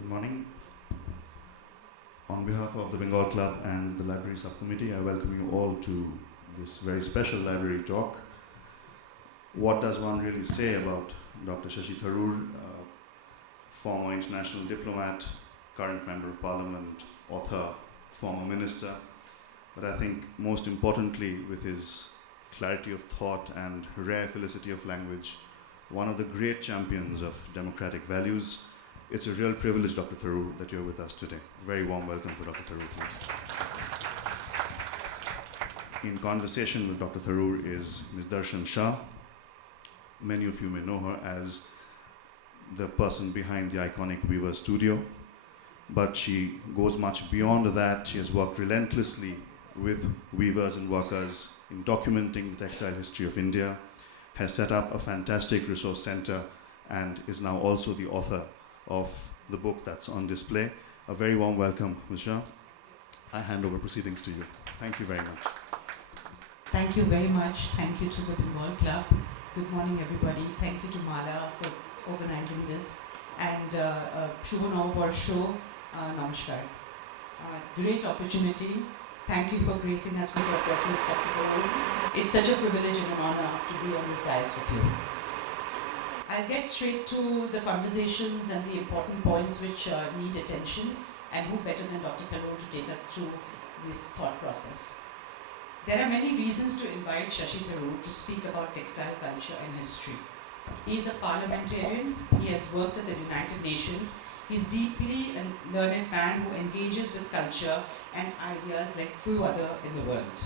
Good morning. On behalf of the Bengal Club and the Library Subcommittee, I welcome you all to this very special library talk. What does one really say about Dr. Shashi Tharoor, former international diplomat, current member of parliament, author, former minister, but I think most importantly with his clarity of thought and rare felicity of language, one of the great champions of democratic values. It's a real privilege, Dr. Tharoor, that you're with us today. Very warm welcome for Dr. Tharoor, please. In conversation with Dr. Tharoor is Ms. Darshan Shah. Many of you may know her as the person behind the iconic Weaver Studio, but she goes much beyond that. She has worked relentlessly with weavers and workers in documenting the textile history of India, has set up a fantastic resource center, and is now also the author of the book that's on display. A very warm welcome, Ms. Shah. I hand over proceedings to you. Thank you very much. Thank you very much. Thank you to the Bengal Club. Good morning, everybody. Thank you to Mala for organizing this. And Shubho Navabarsho, Namaskar. Great opportunity. Thank you for gracing us with your presence, Dr. Tharoor. It's such a privilege and an honor to be on this dais with you. I'll get straight to the conversations and the important points which need attention, and who better than Dr. Tharoor to take us through this thought process. There are many reasons to invite Shashi Tharoor to speak about textile culture and history. He is a parliamentarian, he has worked at the United Nations, he is deeply a learned man who engages with culture and ideas like few other in the world.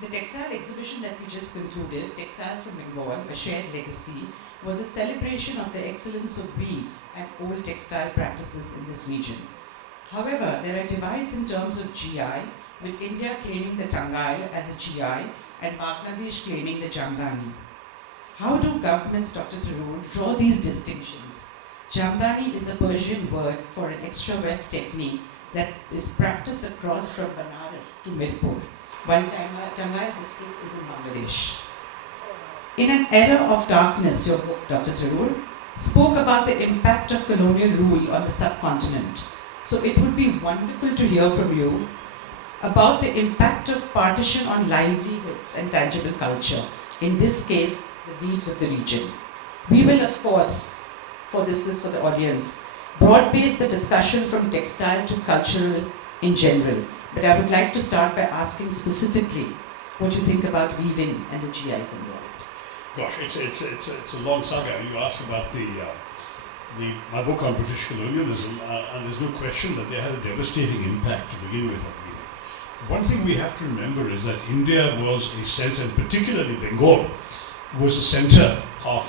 The textile exhibition that we just concluded, Textiles from Bengal, A Shared Legacy, was a celebration of the excellence of weaves and old textile practices in this region. However, there are divides in terms of GI, with India claiming the Tangail as a GI and Bangladesh claiming the Jamdani. How do governments, Dr. Tharoor, draw these distinctions? Jamdani is a Persian word for an extra weft technique that is practiced across from Banaras to Mirpur, while Tangail district is in Bangladesh. In an Era of Darkness, your book, Dr. Tharoor, spoke about the impact of colonial rule on the subcontinent. So it would be wonderful to hear from you about the impact of partition on livelihoods and tangible culture, in this case, the weaves of the region. We will, of course, for this is for the audience, broad-base the discussion from textile to cultural in general. But I would like to start by asking specifically what you think about weaving and the GIs involved. Gosh, it's a long saga. You asked about my book on British colonialism, and there's no question that they had a devastating impact to begin with on weaving. One thing we have to remember is that India was a center, and particularly Bengal, was a center of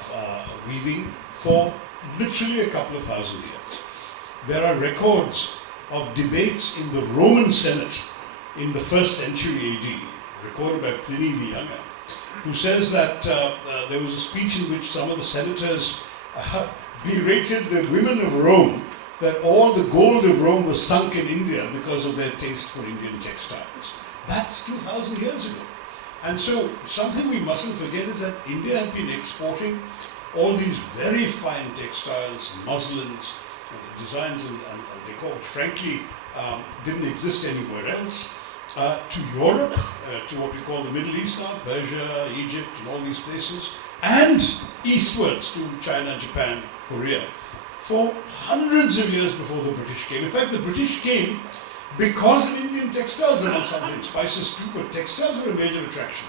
weaving for literally a couple of thousand years. There are records of debates in the Roman Senate in the 1st century AD, recorded by Pliny the Younger, who says that there was a speech in which some of the senators berated the women of Rome that all the gold of Rome was sunk in India because of their taste for Indian textiles. That's 2,000 years ago. And so something we mustn't forget is that India had been exporting all these very fine textiles, muslins, designs and decor, which frankly didn't exist anywhere else, to Europe, to what we call the Middle East now, Persia, Egypt, and all these places, and eastwards to China, Japan, Korea, for hundreds of years before the British came. In fact, the British came because of Indian textiles, among something. Spices too, but textiles were a major attraction.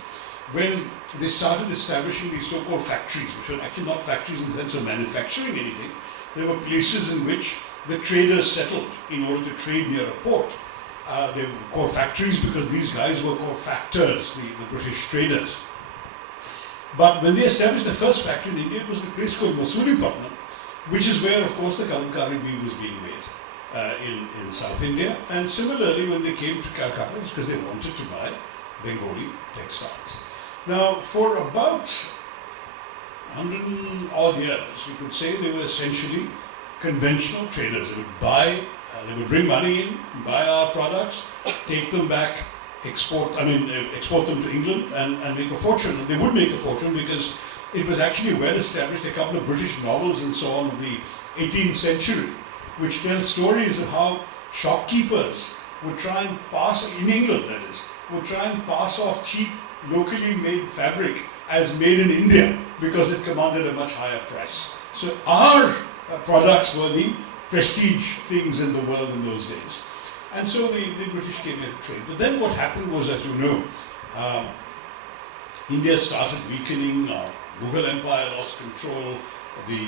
When they started establishing these so-called factories, which were actually not factories in the sense of manufacturing anything, they were places in which the traders settled in order to trade near a port. They were called factories because these guys were called factors, the British traders. But when they established the first factory in India, it was a place called Masulipatnam, which is where, of course, the Kalamkari weave was being made in South India. And similarly, when they came to Calcutta, it was because they wanted to buy Bengali textiles. Now, for about 100 odd years, you could say they were essentially conventional traders. They would buy, they would bring money in, buy our products, take them back, export them to England and make a fortune. And they would make a fortune because it was actually well established. A couple of British novels and so on of the 18th century which tells stories of how shopkeepers would try and pass, in England that is, would try and pass off cheap locally made fabric as made in India because it commanded a much higher price. So our products were the prestige things in the world in those days. And so the British came here to trade. But then what happened was, as you know, India started weakening, Mughal Empire lost control, the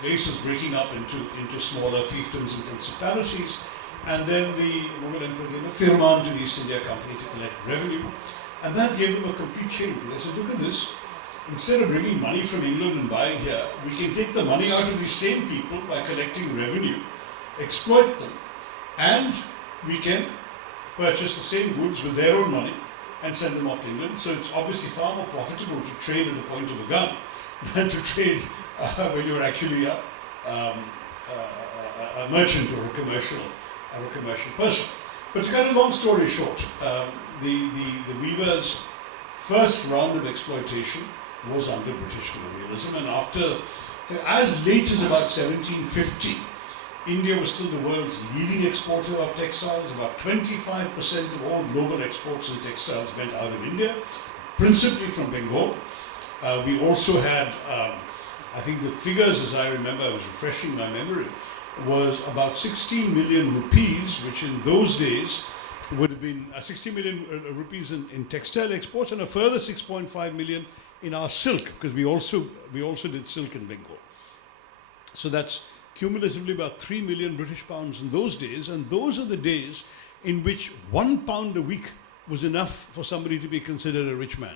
place was breaking up into smaller fiefdoms and principalities, and then the Mughal Emperor gave a firman to the East India Company to collect revenue, and that gave them a complete change. They said, look at this, instead of bringing money from England and buying here, we can take the money out of these same people by collecting revenue, exploit them, and we can purchase the same goods with their own money and send them off to England. So it's obviously far more profitable to trade at the point of a gun than to trade when you're actually a merchant or a commercial person. But to cut a long story short, the weavers' first round of exploitation was under British colonialism, and after, as late as about 1750, India was still the world's leading exporter of textiles. About 25% of all global exports in textiles went out of India, principally from Bengal. We also had, I think the figures, as I remember, I was refreshing my memory, was about 16 million rupees, which in those days would have been 60 million rupees in textile exports, and a further 6.5 million in our silk, because we also did silk in Bengal. So that's cumulatively about 3 million British pounds in those days, and those are the days in which £1 a week was enough for somebody to be considered a rich man.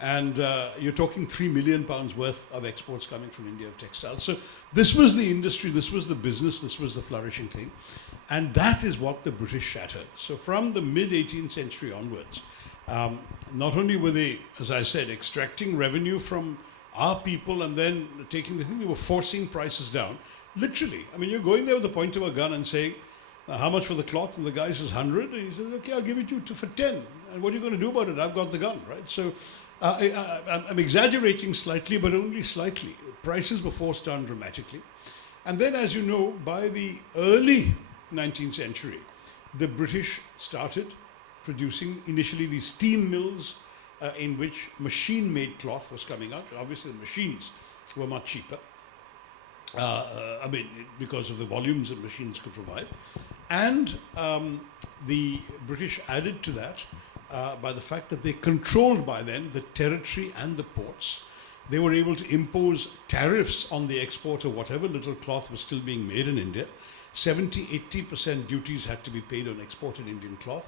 And you're talking £3 million worth of exports coming from India of textiles. So this was the industry, this was the business, this was the flourishing thing. And that is what the British shattered. So from the mid-18th century onwards, not only were they, as I said, extracting revenue from our people and then taking the thing, they were forcing prices down. Literally. I mean, you're going there with the point of a gun and saying, how much for the cloth? And the guy says 100. And he says, okay, I'll give it you for 10. And what are you going to do about it? I've got the gun, right? So I'm exaggerating slightly, but only slightly. Prices were forced down dramatically. And then, as you know, by the early 19th century, the British started producing initially these steam mills in which machine-made cloth was coming out. Obviously, the machines were much cheaper. Because of the volumes that machines could provide. And the British added to that by the fact that they controlled by then the territory and the ports. They were able to impose tariffs on the export of whatever little cloth was still being made in India. 70-80% duties had to be paid on exported Indian cloth.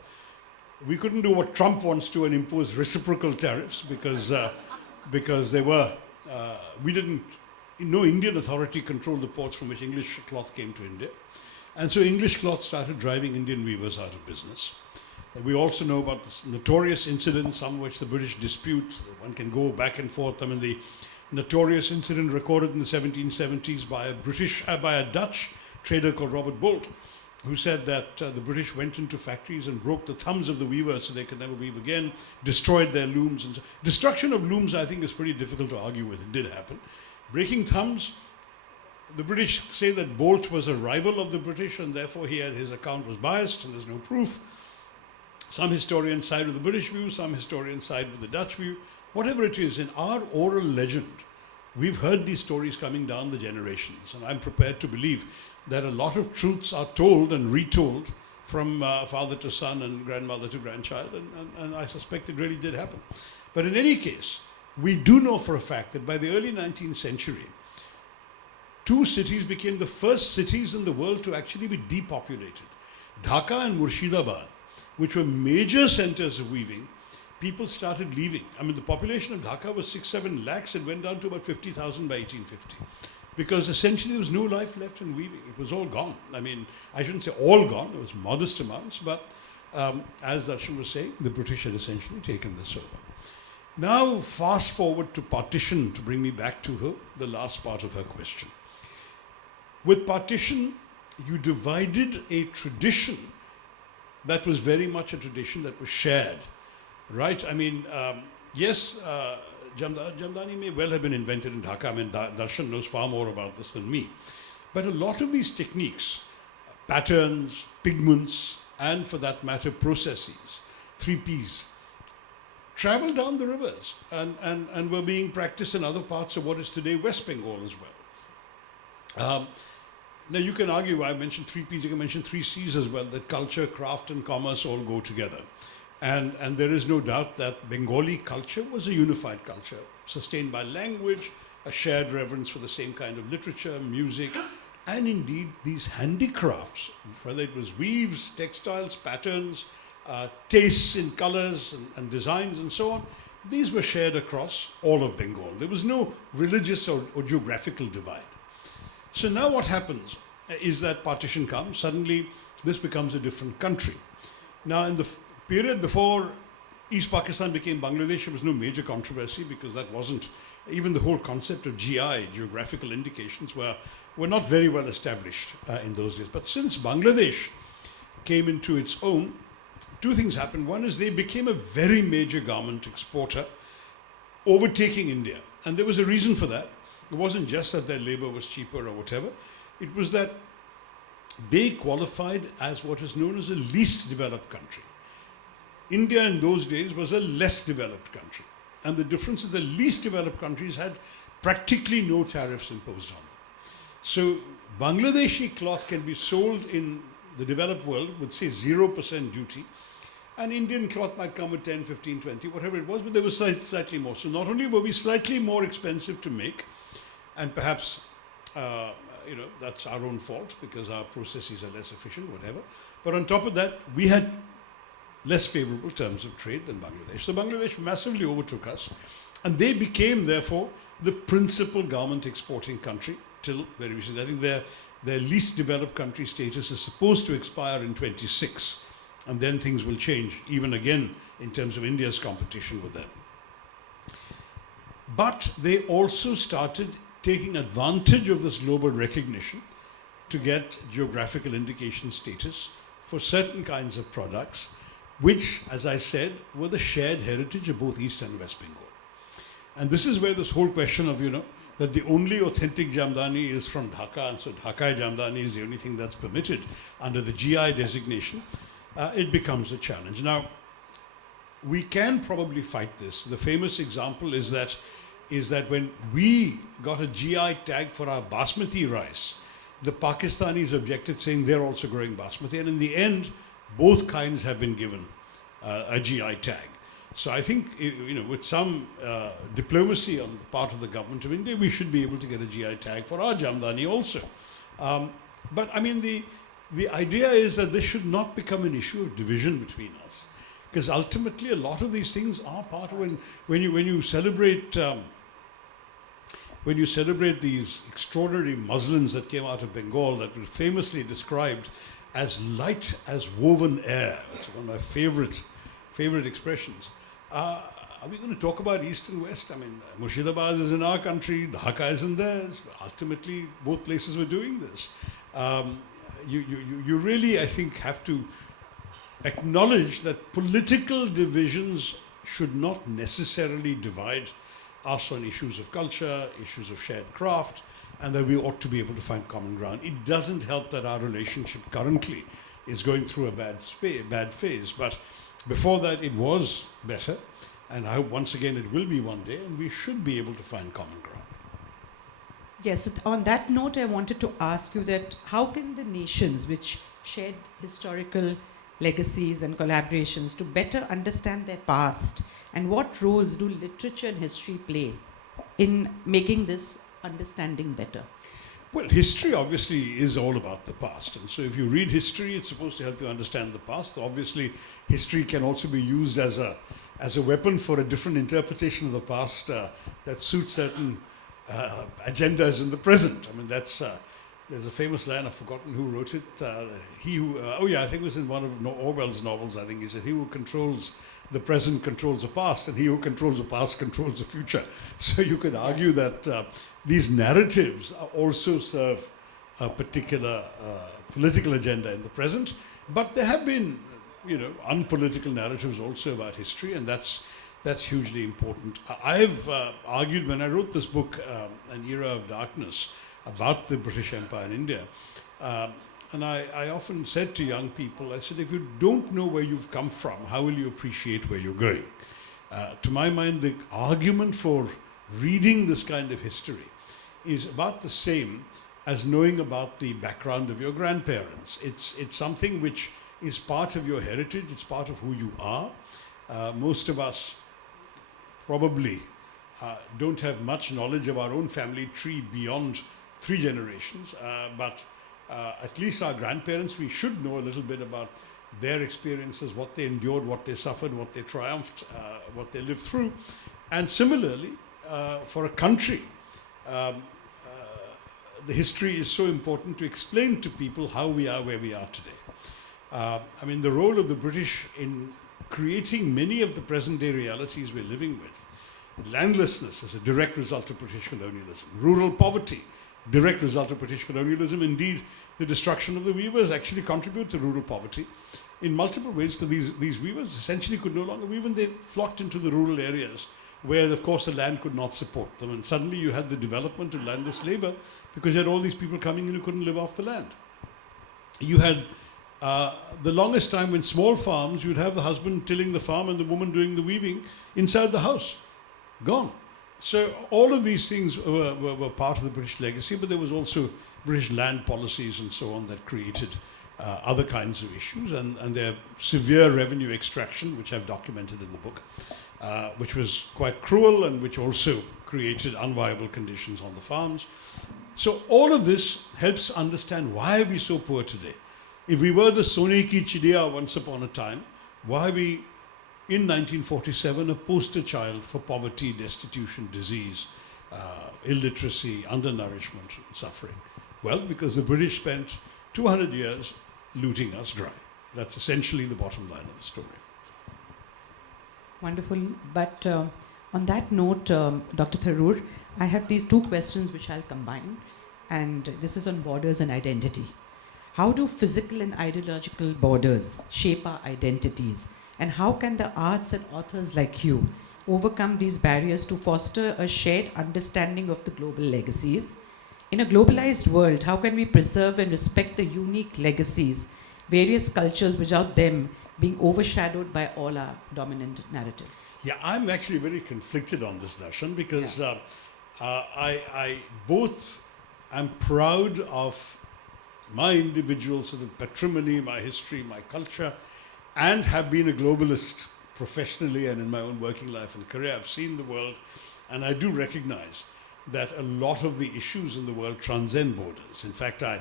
We couldn't do what Trump wants to and impose reciprocal tariffs because they were, no Indian authority controlled the ports from which English cloth came to India. And so English cloth started driving Indian weavers out of business. We also know about this notorious incident, some of which the British dispute. One can go back and forth. I mean, the notorious incident recorded in the 1770s by a Dutch trader called Robert Bolt, who said that the British went into factories and broke the thumbs of the weavers so they could never weave again, destroyed their looms. And so, destruction of looms, I think, is pretty difficult to argue with. It did happen. Breaking thumbs, the British say that Bolt was a rival of the British and therefore his account was biased and there's no proof. Some historians side with the British view, some historians side with the Dutch view. Whatever it is, in our oral legend, we've heard these stories coming down the generations, and I'm prepared to believe that a lot of truths are told and retold from father to son and grandmother to grandchild, and I suspect it really did happen. But in any case, we do know for a fact that by the early 19th century, two cities became the first cities in the world to actually be depopulated. Dhaka and Murshidabad, which were major centers of weaving, people started leaving. I mean, the population of Dhaka was 6-7 lakhs. It went down to about 50,000 by 1850. Because essentially there was no life left in weaving. It was all gone. I mean, I shouldn't say all gone. It was modest amounts. But as Darshan was saying, the British had essentially taken this over. Now, fast forward to partition, to bring me back to her, the last part of her question. With partition, you divided a tradition that was very much a tradition that was shared, right? I mean, yes, Jamdani may well have been invented in Dhaka. I mean, Darshan knows far more about this than me. But a lot of these techniques, patterns, pigments, and for that matter, processes, 3Ps, traveled down the rivers and were being practiced in other parts of what is today West Bengal as well. Now you can argue, I mentioned 3Ps, you can mention 3Cs as well, that culture, craft and commerce all go together. And there is no doubt that Bengali culture was a unified culture, sustained by language, a shared reverence for the same kind of literature, music, and indeed these handicrafts, whether it was weaves, textiles, patterns, tastes in colors and designs and so on, these were shared across all of Bengal. There was no religious or geographical divide. So now what happens is that partition comes, suddenly this becomes a different country. Now in the period before East Pakistan became Bangladesh, there was no major controversy because that wasn't, even the whole concept of GI, geographical indications, were not very well established in those days. But since Bangladesh came into its own, two things happened. One is they became a very major garment exporter, overtaking India. And there was a reason for that. It wasn't just that their labor was cheaper or whatever. It was that they qualified as what is known as a least developed country. India in those days was a less developed country. And the difference is the least developed countries had practically no tariffs imposed on them. So Bangladeshi cloth can be sold in the developed world with say 0% duty. And Indian cloth might come with 10, 15, 20, whatever it was, but there was slightly more. So not only were we slightly more expensive to make, and perhaps that's our own fault because our processes are less efficient, whatever. But on top of that, we had less favorable terms of trade than Bangladesh. So Bangladesh massively overtook us, and they became, therefore, the principal garment exporting country till very recently. I think their least developed country status is supposed to expire in 26, and then things will change, even again in terms of India's competition with them. But they also started taking advantage of this global recognition to get geographical indication status for certain kinds of products, which, as I said, were the shared heritage of both East and West Bengal. And this is where this whole question of, that the only authentic Jamdani is from Dhaka, and so Dhakai Jamdani is the only thing that's permitted under the GI designation, it becomes a challenge. Now, we can probably fight this. The famous example is that when we got a GI tag for our basmati rice, the Pakistanis objected, saying they're also growing basmati, and in the end, both kinds have been given a GI tag. So I think, with some diplomacy on the part of the government of India, we should be able to get a GI tag for our Jamdani also. But I mean, the idea is that this should not become an issue of division between us, because ultimately a lot of these things are part of when you celebrate. When you celebrate these extraordinary muslins that came out of Bengal that were famously described as light as woven air, that's one of my favorite expressions. Are we going to talk about East and West? I mean, Murshidabad is in our country, Dhaka is in theirs. Ultimately, both places were doing this. You really, I think, have to acknowledge that political divisions should not necessarily divide us on issues of culture, issues of shared craft, and that we ought to be able to find common ground. It doesn't help that our relationship currently is going through a bad phase, but before that it was better, and I hope once again it will be one day, and we should be able to find common ground. Yes, so on that note, I wanted to ask you that how can the nations which shared historical legacies and collaborations to better understand their past, and what roles do literature and history play in making this understanding better? Well, history obviously is all about the past, and so if you read history, it's supposed to help you understand the past. Obviously, history can also be used as a weapon for a different interpretation of the past that suits certain agendas in the present. I mean, there's a famous line, I've forgotten who wrote it. I think it was in one of Orwell's novels. I think he said, "He who controls the present controls the past, and he who controls the past controls the future." So you could argue that these narratives also serve a particular political agenda in the present, but there have been, unpolitical narratives also about history, and that's hugely important. I've argued when I wrote this book, An Era of Darkness, about the British Empire in India. And I often said to young people, I said, if you don't know where you've come from, how will you appreciate where you're going? To my mind, the argument for reading this kind of history is about the same as knowing about the background of your grandparents. It's something which is part of your heritage, it's part of who you are. Most of us probably don't have much knowledge of our own family tree beyond 3 generations, but at least our grandparents, we should know a little bit about their experiences, what they endured, what they suffered, what they triumphed, what they lived through. And similarly, for a country, the history is so important to explain to people how we are where we are today. I mean, the role of the British in creating many of the present day realities we're living with. Landlessness is a direct result of British colonialism. Rural poverty, direct result of British colonialism. Indeed, the destruction of the weavers actually contributed to rural poverty in multiple ways, because these weavers essentially could no longer weave, and they flocked into the rural areas where, of course, the land could not support them. And suddenly you had the development of landless labor because you had all these people coming in who couldn't live off the land. You had the longest time when small farms, you'd have the husband tilling the farm and the woman doing the weaving inside the house. Gone. So all of these things were part of the British legacy, but there was also British land policies and so on that created other kinds of issues, and their severe revenue extraction, which I've documented in the book, which was quite cruel and which also created unviable conditions on the farms. So all of this helps understand why are we so poor today. If we were the Sone ki Chidiya once upon a time, why are we in 1947 a poster child for poverty, destitution, disease, illiteracy, undernourishment, and suffering? Well, because the British spent 200 years looting us dry. That's essentially the bottom line of the story. Wonderful. But on that note, Dr. Tharoor, I have these 2 questions which I'll combine. And this is on borders and identity. How do physical and ideological borders shape our identities? And how can the arts and authors like you overcome these barriers to foster a shared understanding of the global legacies? In a globalized world, how can we preserve and respect the unique legacies, various cultures, without them being overshadowed by all our dominant narratives? Yeah, I'm actually very conflicted on this, Darshan, because I both am proud of my individual sort of patrimony, my history, my culture, and have been a globalist professionally and in my own working life and career. I've seen the world, and I do recognize that a lot of the issues in the world transcend borders. In fact, I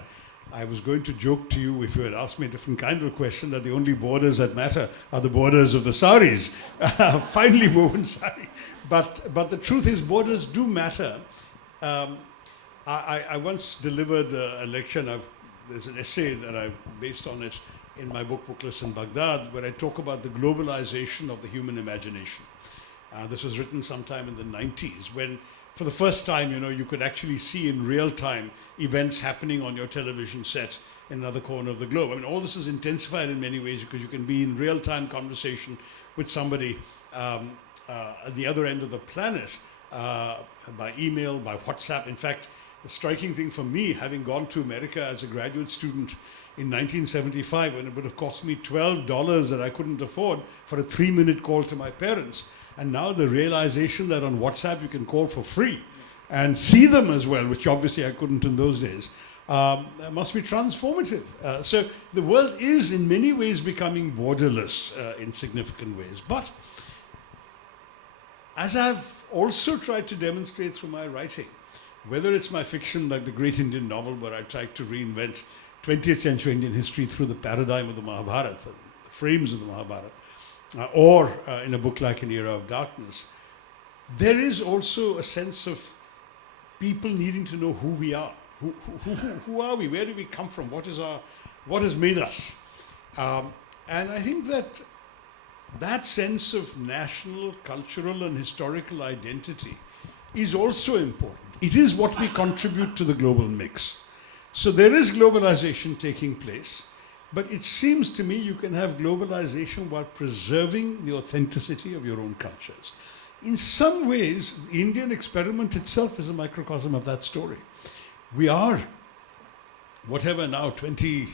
was going to joke to you, if you had asked me a different kind of question, that the only borders that matter are the borders of the saris, finely woven sari. But the truth is, borders do matter. I once delivered a lecture, and there's an essay that I based on it in my book, Bookless in Baghdad, where I talk about the globalization of the human imagination. This was written sometime in the 90s, when for the first time, you could actually see in real time events happening on your television set in another corner of the globe. I mean, all this is intensified in many ways because you can be in real time conversation with somebody at the other end of the planet by email, by WhatsApp. In fact, the striking thing for me, having gone to America as a graduate student in 1975, when it would have cost me $12 that I couldn't afford for a 3-minute call to my parents, and now the realization that on WhatsApp you can call for free and see them as well, which obviously I couldn't in those days, must be transformative. So the world is in many ways becoming borderless in significant ways. But as I've also tried to demonstrate through my writing, whether it's my fiction like the Great Indian Novel, where I tried to reinvent 20th century Indian history through the paradigm of the Mahabharata, the frames of the Mahabharata, or in a book like An Era of Darkness, there is also a sense of people needing to know who we are. Who are we? Where do we come from? What has made us? And I think that sense of national, cultural, and historical identity is also important. It is what we contribute to the global mix. So there is globalization taking place, but it seems to me you can have globalization while preserving the authenticity of your own cultures. In some ways, the Indian experiment itself is a microcosm of that story. we are, whatever now, 20,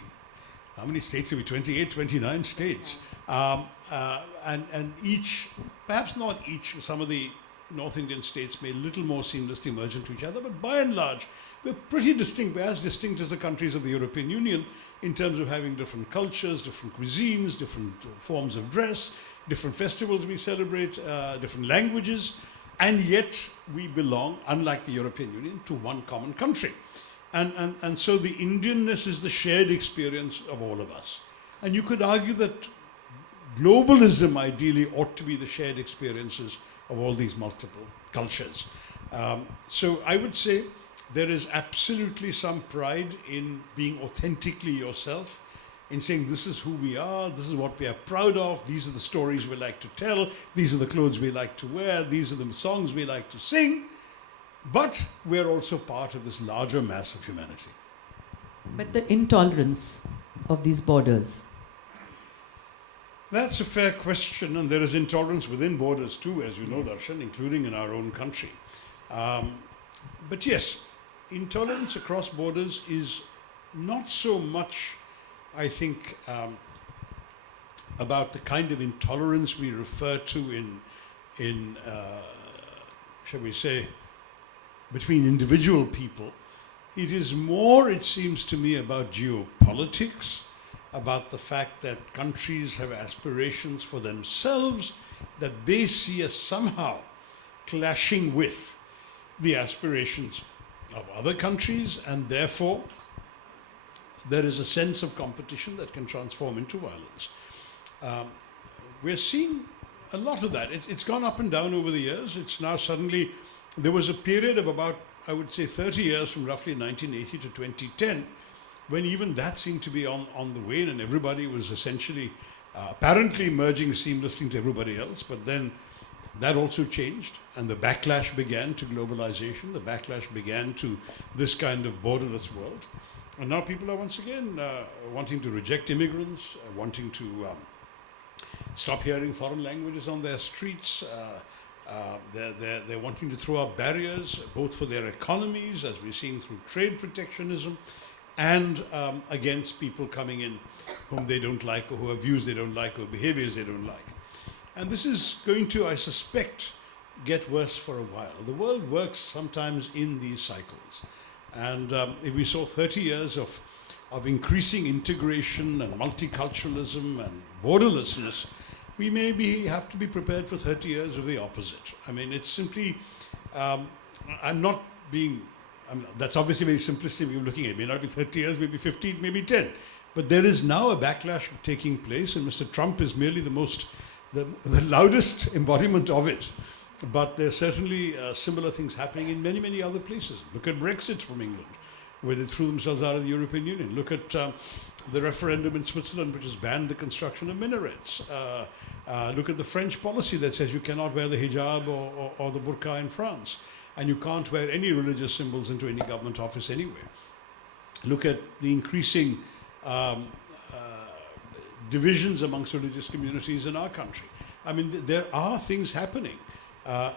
how many states are we? 28, 29 states. And each, perhaps not each, some of the North Indian states may a little more seamlessly merge into each other, but by and large, we're pretty distinct. We're as distinct as the countries of the European Union in terms of having different cultures, different cuisines, different forms of dress, different festivals we celebrate, different languages, and yet we belong, unlike the European Union, to one common country. And so the Indianness is the shared experience of all of us. And you could argue that globalism ideally ought to be the shared experiences of all these multiple cultures. So I would say there is absolutely some pride in being authentically yourself, in saying this is who we are, this is what we are proud of, these are the stories we like to tell, these are the clothes we like to wear, these are the songs we like to sing, but we're also part of this larger mass of humanity. But the intolerance of these borders. That's a fair question, and there is intolerance within borders too, as you know, Darshan, including in our own country. But yes, intolerance across borders is not so much, I think, about the kind of intolerance we refer to in shall we say, between individual people. It is more, it seems to me, about geopolitics, about the fact that countries have aspirations for themselves that they see as somehow clashing with the aspirations of other countries, and therefore there is a sense of competition that can transform into violence. We're seeing a lot of that. It's gone up and down over the years. It's now suddenly, there was a period of about, I would say, 30 years from roughly 1980 to 2010, when even that seemed to be on the wane, and everybody was essentially apparently merging seamlessly into everybody else. But then that also changed, and the backlash began to globalization, the backlash began to this kind of borderless world. And now people are once again wanting to reject immigrants, wanting to stop hearing foreign languages on their streets. They're wanting to throw up barriers, both for their economies, as we're seeing through trade protectionism, and against people coming in whom they don't like, or who have views they don't like, or behaviors they don't like. And this is going to, I suspect, get worse for a while. The world works sometimes in these cycles. And if we saw 30 years of increasing integration and multiculturalism and borderlessness, we maybe have to be prepared for 30 years of the opposite. I mean, it's simply, I'm not being, that's obviously very simplistic way of looking at it. It may not be 30 years, maybe 15, maybe 10. But there is now a backlash taking place, and Mr. Trump is merely the loudest embodiment of it. But there's certainly similar things happening in many, many other places. Look at Brexit from England, where they threw themselves out of the European Union. Look at the referendum in Switzerland, which has banned the construction of minarets. Look at the French policy that says you cannot wear the hijab or the burqa in France, and you can't wear any religious symbols into any government office anywhere. Look at the increasing divisions amongst religious communities in our country. I mean, there are things happening.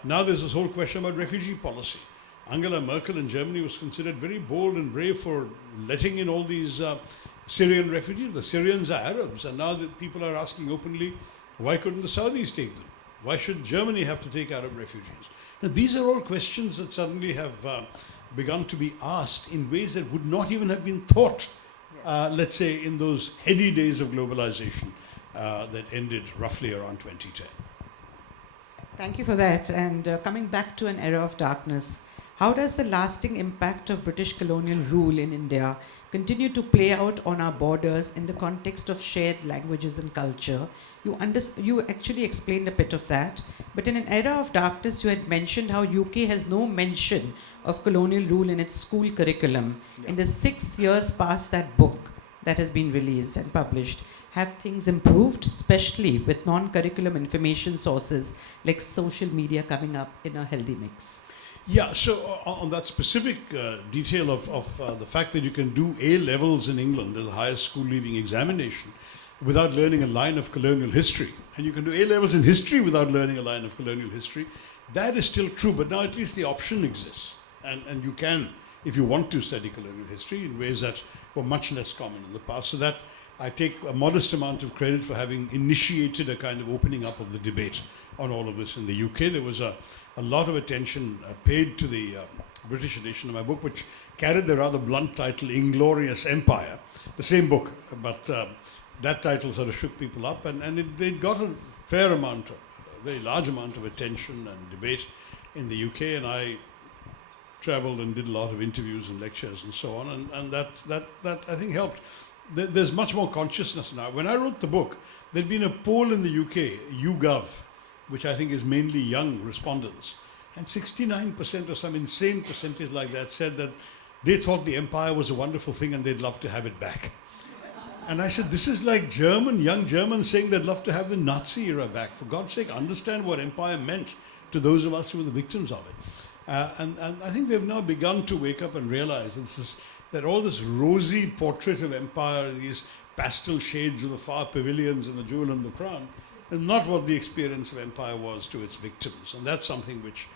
Now there's this whole question about refugee policy. Angela Merkel in Germany was considered very bold and brave for letting in all these Syrian refugees. The Syrians are Arabs, and now the people are asking openly, why couldn't the Saudis take them? Why should Germany have to take Arab refugees? Now, these are all questions that suddenly have begun to be asked in ways that would not even have been thought, let's say, in those heady days of globalization that ended roughly around 2010. Thank you for that. And coming back to an era of darkness, how does the lasting impact of British colonial rule in India continue to play out on our borders in the context of shared languages and culture? You actually explained a bit of that. But in an era of darkness, you had mentioned how UK has no mention of colonial rule in its school curriculum. Yeah. In the 6 years past that book that has been released and published, have things improved, especially with non-curriculum information sources like social media coming up in a healthy mix? Yeah, so on that specific detail of the fact that you can do A-levels in England, the highest school leaving examination, without learning a line of colonial history, and you can do A-levels in history without learning a line of colonial history, that is still true, but now at least the option exists, and you can if you want to study colonial history in ways that were much less common in the past. So that I take a modest amount of credit for having initiated a kind of opening up of the debate on all of this in the UK. There was a lot of attention paid to the British edition of my book, which carried the rather blunt title Inglorious Empire, the same book, but that title sort of shook people up, and it got a fair amount, a very large amount of attention and debate in the UK, and I traveled and did a lot of interviews and lectures and so on, and that I think helped. There's much more consciousness now. When I wrote the book, there'd been a poll in the UK, YouGov, which I think is mainly young respondents, and 69% or some insane percentage like that said that they thought the empire was a wonderful thing and they'd love to have it back. And I said, this is like young Germans saying they'd love to have the Nazi era back. For God's sake, understand what empire meant to those of us who were the victims of it. And I think they've now begun to wake up and realize that all this rosy portrait of empire, these pastel shades of the far pavilions and the jewel and the crown, is not what the experience of empire was to its victims. And that's something which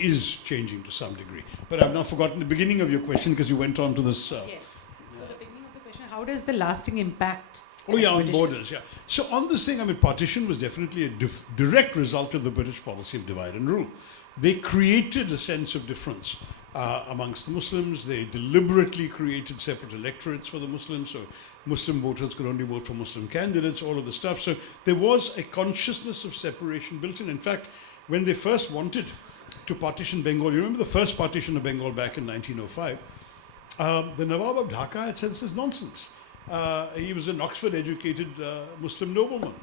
is changing to some degree. But I've now forgotten the beginning of your question because you went on to this. Yes. So the beginning of the question, how does the lasting impact? Oh yeah, on British borders, yeah. So on this thing, I mean, partition was definitely a direct result of the British policy of divide and rule. They created a sense of difference amongst the Muslims. They deliberately created separate electorates for the Muslims, so Muslim voters could only vote for Muslim candidates, all of the stuff. So there was a consciousness of separation built in. In fact, when they first wanted to partition Bengal, you remember the first partition of Bengal back in 1905, the Nawab of Dhaka had said this is nonsense. He was an Oxford-educated Muslim nobleman.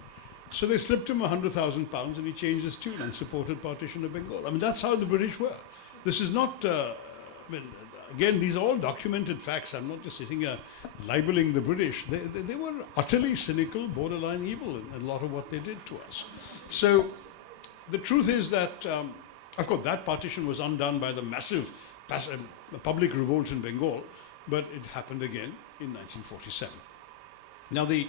So they slipped him £100,000 and he changed his tune and supported partition of Bengal. I mean, that's how the British were. This is not, again, these are all documented facts. I'm not just sitting here libeling the British. They were utterly cynical, borderline evil in a lot of what they did to us. So the truth is that, of course, that partition was undone by the massive public revolt in Bengal, but it happened again in 1947. Now, the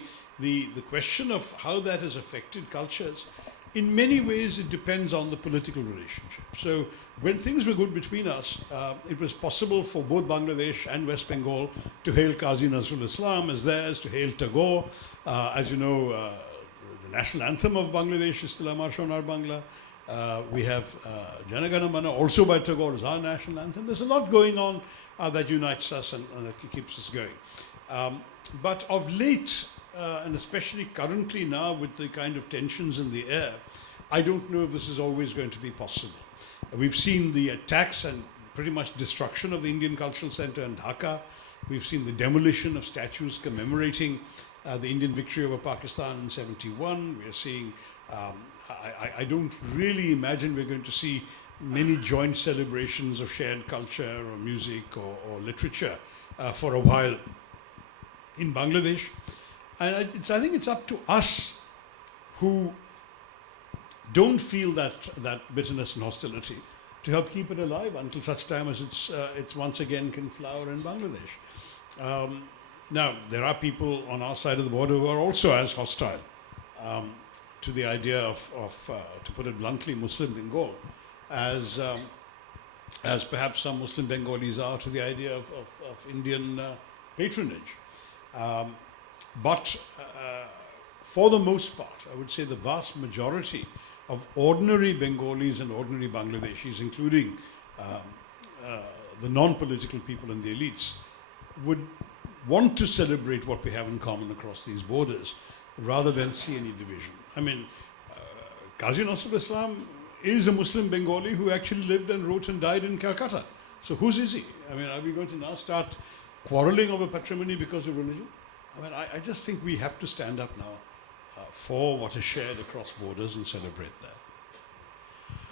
question of how that has affected cultures, in many ways it depends on the political relationship. So when things were good between us, it was possible for both Bangladesh and West Bengal to hail Qazi Nazrul Islam as theirs, to hail Tagore. As you know, the national anthem of Bangladesh is still Amar Shonar Bangla. We have Jana Gana Mana, also by Tagore, is our national anthem. There's a lot going on that unites us and that keeps us going. But of late, and especially currently now with the kind of tensions in the air, I don't know if this is always going to be possible. We've seen the attacks and pretty much destruction of the Indian Cultural Center in Dhaka. We've seen the demolition of statues commemorating the Indian victory over Pakistan in 71. We're seeing, I don't really imagine we're going to see many joint celebrations of shared culture or music or literature for a while in Bangladesh. And I think it's up to us who don't feel that bitterness and hostility to help keep it alive until such time as it's once again can flower in Bangladesh. Now, there are people on our side of the border who are also as hostile to the idea of to put it bluntly, Muslim Bengal, as perhaps some Muslim Bengalis are to the idea of Indian patronage. But for the most part, I would say the vast majority of ordinary Bengalis and ordinary Bangladeshis, including the non-political people and the elites, would want to celebrate what we have in common across these borders rather than see any division. I mean, Qazi Nazrul Islam is a Muslim Bengali who actually lived and wrote and died in Calcutta. So whose is he? I mean, are we going to now start quarreling over patrimony because of religion? I mean, I just think we have to stand up now for what is shared across borders and celebrate that.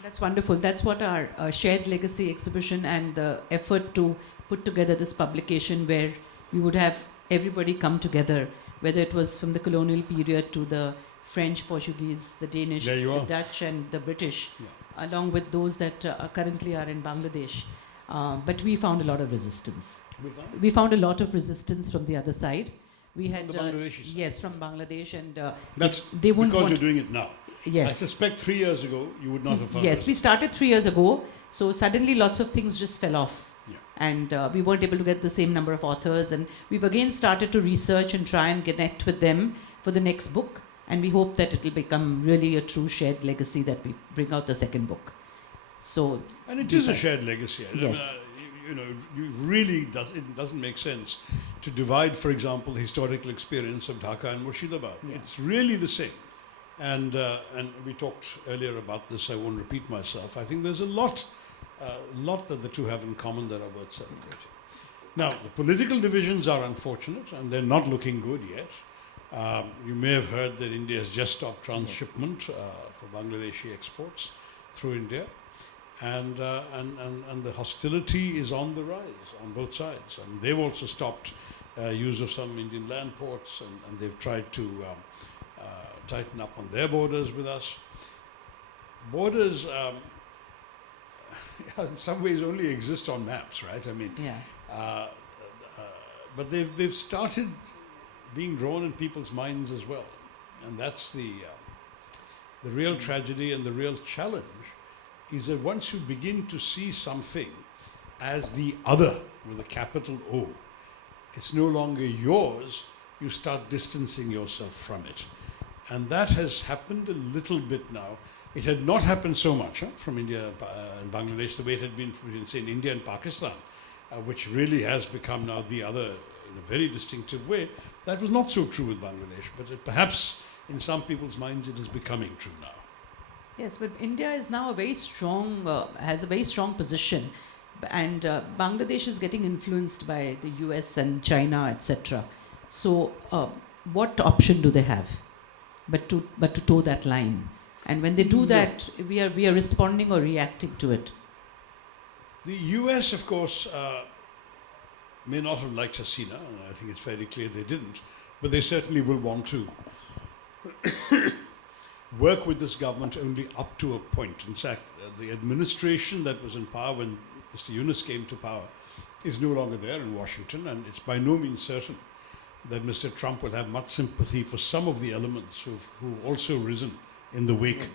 That's wonderful. That's what our shared legacy exhibition and the effort to put together this publication where we would have everybody come together, whether it was from the colonial period to the French, Portuguese, the Danish, the Dutch and the British, along with those that currently are in Bangladesh. But we found a lot of resistance. We found a lot of resistance from the other side. We had from the Bangladeshi side. Yes, from Bangladesh, and that's they wouldn't because want you're doing it now. Yes. I suspect 3 years ago you would not have found Yes, we started 3 years ago, so suddenly lots of things just fell off. Yeah. and we weren't able to get the same number of authors, and we've again started to research and try and connect with them for the next book, and we hope that it will become really a true shared legacy that we bring out the second book. So, And it is a shared legacy. I mean, Yes. it doesn't make sense to divide, for example, the historical experience of Dhaka and Murshidabad. Yeah. It's really the same. And we talked earlier about this. I won't repeat myself. I think there's a lot that the two have in common that are worth celebrating. Now, the political divisions are unfortunate, and they're not looking good yet. You may have heard that India has just stopped transshipment for Bangladeshi exports through India. And the hostility is on the rise on both sides. And they've also stopped use of some Indian land ports, and they've tried to tighten up on their borders with us. Borders, in some ways, only exist on maps, right? I mean, yeah. but they've started being drawn in people's minds as well, and that's the real tragedy and the real challenge. Is that once you begin to see something as the other with a capital O, it's no longer yours, you start distancing yourself from it. And that has happened a little bit now. It had not happened so much from India and Bangladesh the way it had been, say, in India and Pakistan, which really has become now the other in a very distinctive way. That was not so true with Bangladesh, but perhaps in some people's minds it is becoming true now. Yes, but India is now has a very strong position, and Bangladesh is getting influenced by the US and China, etc. So, what option do they have but to toe that line? And when they do that, we are responding or reacting to it. The US, of course, may not have liked Hasina, and I think it's fairly clear they didn't, but they certainly will want to work with this government only up to a point. In fact, the administration that was in power when Mr. Yunus came to power is no longer there in Washington, and it's by no means certain that Mr. Trump will have much sympathy for some of the elements who've also risen in the wake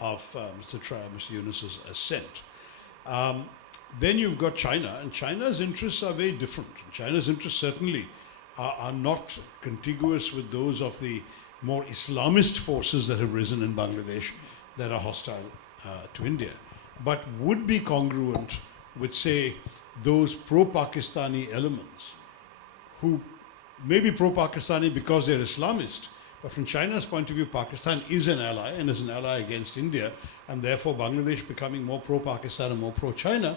of Mr. Yunus's ascent. Then you've got China, and China's interests are very different. China's interests certainly are not contiguous with those of the more Islamist forces that have risen in Bangladesh that are hostile to India, but would be congruent with, say, those pro-Pakistani elements who may be pro-Pakistani because they're Islamist, but from China's point of view, Pakistan is an ally and is an ally against India, and therefore Bangladesh becoming more pro-Pakistan and more pro-China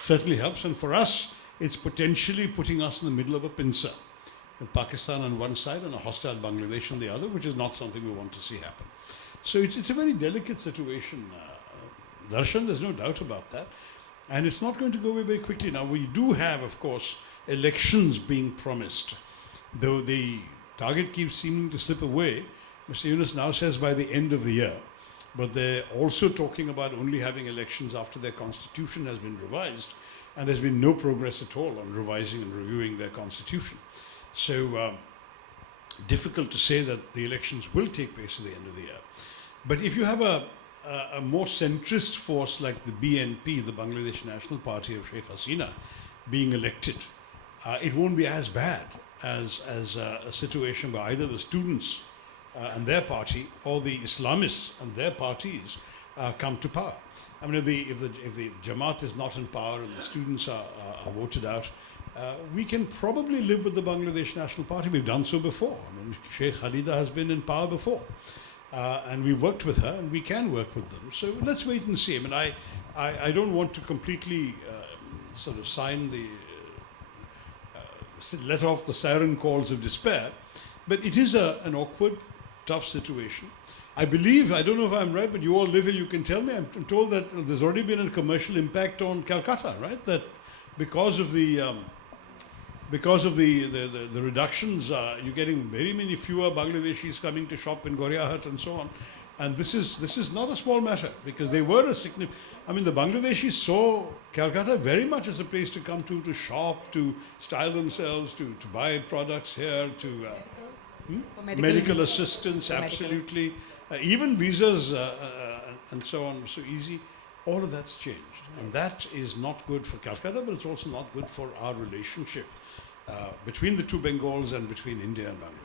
certainly helps. And for us, it's potentially putting us in the middle of a pincer, with Pakistan on one side and a hostile Bangladesh on the other, which is not something we want to see happen. So it's a very delicate situation, Darshan, there's no doubt about that. And it's not going to go away very quickly. Now, we do have, of course, elections being promised, though the target keeps seeming to slip away. Mr. Yunus now says by the end of the year, but they're also talking about only having elections after their constitution has been revised, and there's been no progress at all on revising and reviewing their constitution. So difficult to say that the elections will take place at the end of the year. But if you have a more centrist force like the BNP, the Bangladesh National Party of Sheikh Hasina, being elected, it won't be as bad as a situation where either the students and their party or the Islamists and their parties come to power. I mean, if the Jamaat is not in power and the students are voted out, we can probably live with the Bangladesh National Party. We've done so before. I mean, Sheikh Khalida has been in power before. And we've worked with her, and we can work with them. So let's wait and see. I mean, I don't want to completely sort of sign the, let off the siren calls of despair, but it is an awkward, tough situation. I believe, I don't know if I'm right, but you all live here, you can tell me, I'm told that there's already been a commercial impact on Calcutta, right? That because of the reductions, you're getting very many fewer Bangladeshis coming to shop in Goriahat and so on. And this is not a small matter, because they were a significant, I mean, the Bangladeshis saw Calcutta very much as a place to come to shop, to style themselves, to buy products here, to medical assistance, absolutely. Even visas and so on, so easy. All of that's changed. And that is not good for Calcutta, but it's also not good for our relationship between the two Bengals and between India and Bangladesh.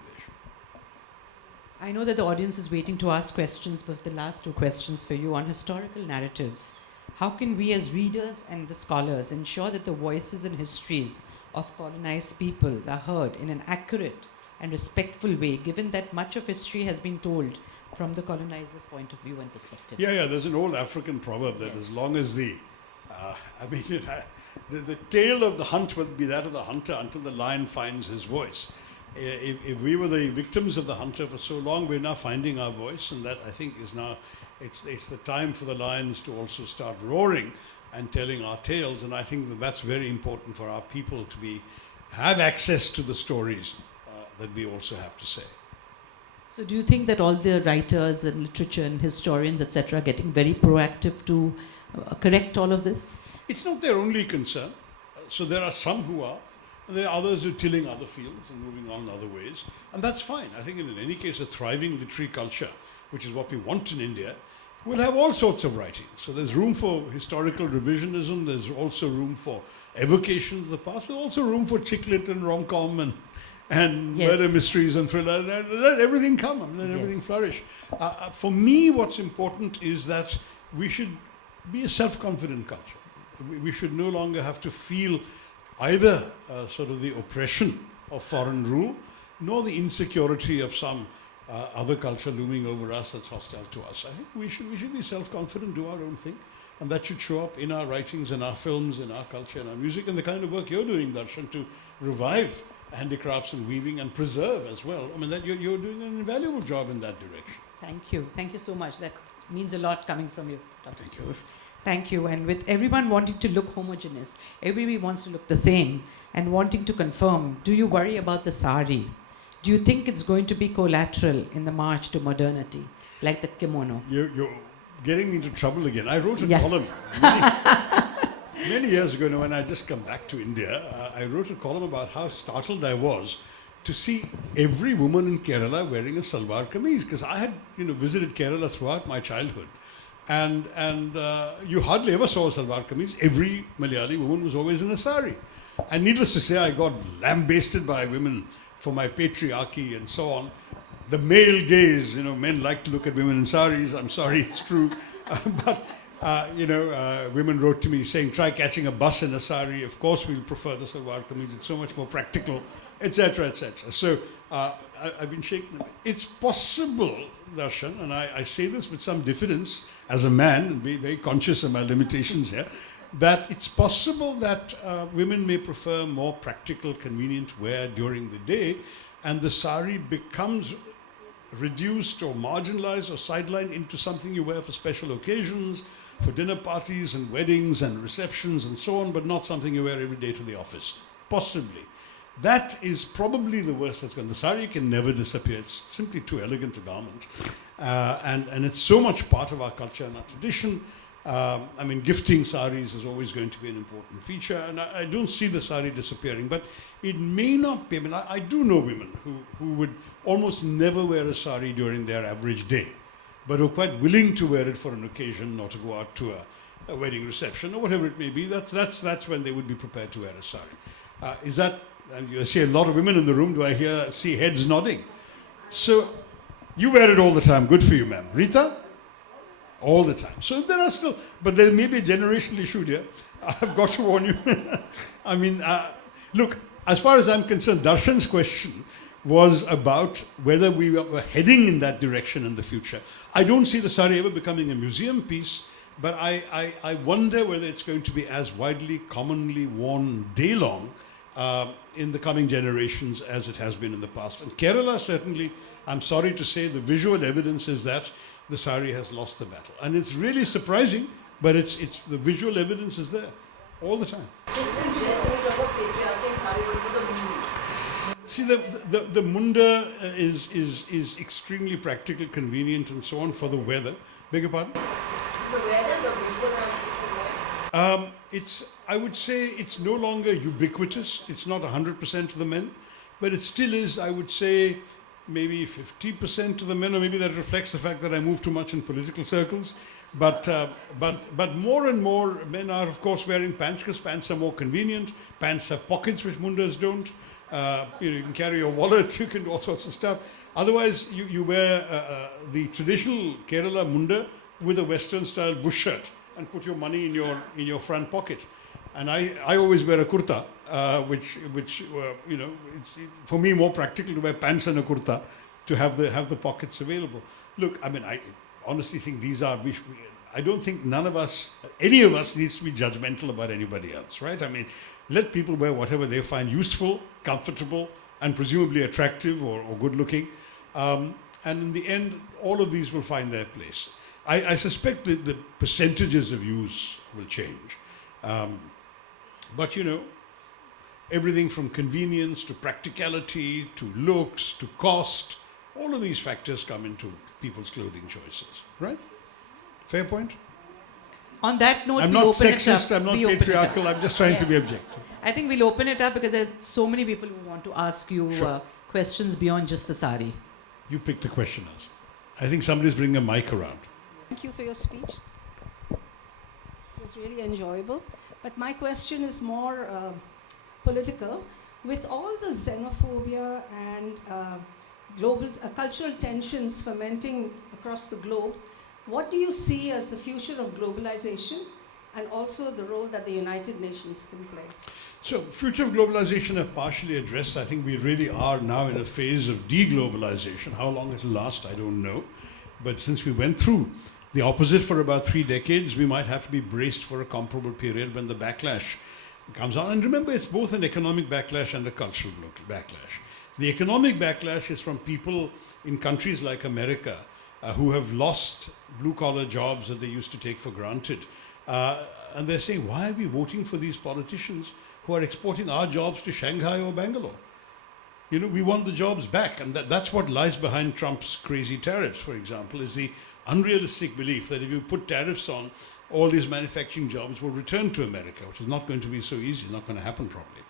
I know that the audience is waiting to ask questions, but the last two questions for you on historical narratives. How can we as readers and the scholars ensure that the voices and histories of colonized peoples are heard in an accurate and respectful way, given that much of history has been told from the colonizer's point of view and perspective? Yeah, there's an old African proverb that as long as the tail of the hunt will be that of the hunter until the lion finds his voice. If we were the victims of the hunter for so long, we're now finding our voice, and that I think is now, it's the time for the lions to also start roaring and telling our tales, and I think that's very important for our people to have access to the stories that we also have to say. So do you think that all the writers and literature and historians, etc., are getting very proactive to correct all of this? It's not their only concern. So there are some who are, and there are others who are tilling other fields and moving on in other ways. And that's fine. I think in any case, a thriving literary culture, which is what we want in India, will have all sorts of writing. So there's room for historical revisionism. There's also room for evocations of the past. There's also room for chick lit and rom-com and Yes. murder mysteries and thrillers. Let everything come, let everything Yes. flourish. For me, what's important is that we should be a self-confident culture. We should no longer have to feel either sort of the oppression of foreign rule, nor the insecurity of some other culture looming over us that's hostile to us. I think we should be self-confident, do our own thing, and that should show up in our writings, in our films, in our culture, in our music, and the kind of work you're doing, Darshan, to revive handicrafts and weaving and preserve as well. I mean, that you're doing an invaluable job in that direction. Thank you. Thank you so much. That means a lot coming from you, Dr. Thank you. Tharoor. Thank you. And with everyone wanting to look homogeneous, everybody wants to look the same, and wanting to confirm, do you worry about the sari? Do you think it's going to be collateral in the march to modernity, like the kimono? You're getting me into trouble again. I wrote a Yeah. column many years ago, when I just come back to India. I wrote a column about how startled I was to see every woman in Kerala wearing a salwar kameez, because I had visited Kerala throughout my childhood, and you hardly ever saw a salwar kameez. Every Malayali woman was always in a sari, and needless to say, I got lambasted by women for my patriarchy and so on. The male gaze, men like to look at women in saris. I'm sorry, it's true. But, women wrote to me saying, try catching a bus in a sari. Of course, we'll prefer the salwar kameez. It's so much more practical, etc., etc. So I've been shaken a bit. It's possible, Darshan, and I say this with some diffidence as a man, and be very conscious of my limitations here, that it's possible that women may prefer more practical, convenient wear during the day, and the sari becomes reduced or marginalized or sidelined into something you wear for special occasions, for dinner parties and weddings and receptions and so on, but not something you wear every day to the office. Possibly. That is probably the worst that's going. The sari can never disappear. It's simply too elegant a garment. And it's so much part of our culture and our tradition. Gifting saris is always going to be an important feature, and I don't see the sari disappearing, but it may not be. I do know women who would almost never wear a sari during their average day, but who are quite willing to wear it for an occasion or to go out to a wedding reception or whatever it may be. That's when they would be prepared to wear a sari. Is that, and you see a lot of women in the room, do I see heads nodding? So you wear it all the time. Good for you, ma'am. Rita? All the time. So there are still, but there may be a generational issue here. I've got to warn you. Look, as far as I'm concerned, Darshan's question was about whether we were heading in that direction in the future. I don't see the sari ever becoming a museum piece, but I wonder whether it's going to be as widely, commonly worn day long in the coming generations as it has been in the past. And Kerala, certainly, I'm sorry to say, the visual evidence is that the sari has lost the battle. And it's really surprising, but it's the visual evidence is there all the time. Just in dress, when you talk about patriarchy and sari, what about the mood? See, the munda is extremely practical, convenient, and so on for the weather. Beg your pardon? The weather, the visual has I would say it's no longer ubiquitous. It's not 100% to the men, but it still is, I would say, maybe 50% of the men, or maybe that reflects the fact that I move too much in political circles. But more and more men are, of course, wearing pants because pants are more convenient. Pants have pockets which mundas don't. You can carry your wallet, you can do all sorts of stuff. Otherwise, you wear the traditional Kerala munda with a Western style bush shirt and put your money in your front pocket. And I always wear a kurta, which it's for me more practical to wear pants and a kurta to have the pockets available. Look, I mean, I honestly think I don't think any of us needs to be judgmental about anybody else, right? I mean, let people wear whatever they find useful, comfortable, and presumably attractive or good looking. And in the end, all of these will find their place. I suspect that the percentages of use will change. But everything from convenience to practicality to looks to cost, all of these factors come into people's clothing choices, right? Fair point? On that note, I'm we'll not open it sexist, up. I'm not We open it up. patriarchal, I'm just trying to be objective. I think we'll open it up because there are so many people who want to ask you Sure. questions beyond just the sari. You pick the questioners. I think somebody's bringing a mic around. Thank you for your speech. It was really enjoyable. But my question is more political. With all the xenophobia and global cultural tensions fermenting across the globe, what do you see as the future of globalization and also the role that the United Nations can play? So, future of globalization I've partially addressed. I think we really are now in a phase of deglobalization. How long it will last, I don't know. But since we went through the opposite for about 3 decades, we might have to be braced for a comparable period when the backlash comes on. And remember, it's both an economic backlash and a cultural backlash. The economic backlash is from people in countries like America who have lost blue-collar jobs that they used to take for granted. And they're saying, why are we voting for these politicians who are exporting our jobs to Shanghai or Bangalore? We want the jobs back. And that's what lies behind Trump's crazy tariffs, for example, is the unrealistic belief that if you put tariffs on, all these manufacturing jobs will return to America, which is not going to be so easy, not going to happen probably.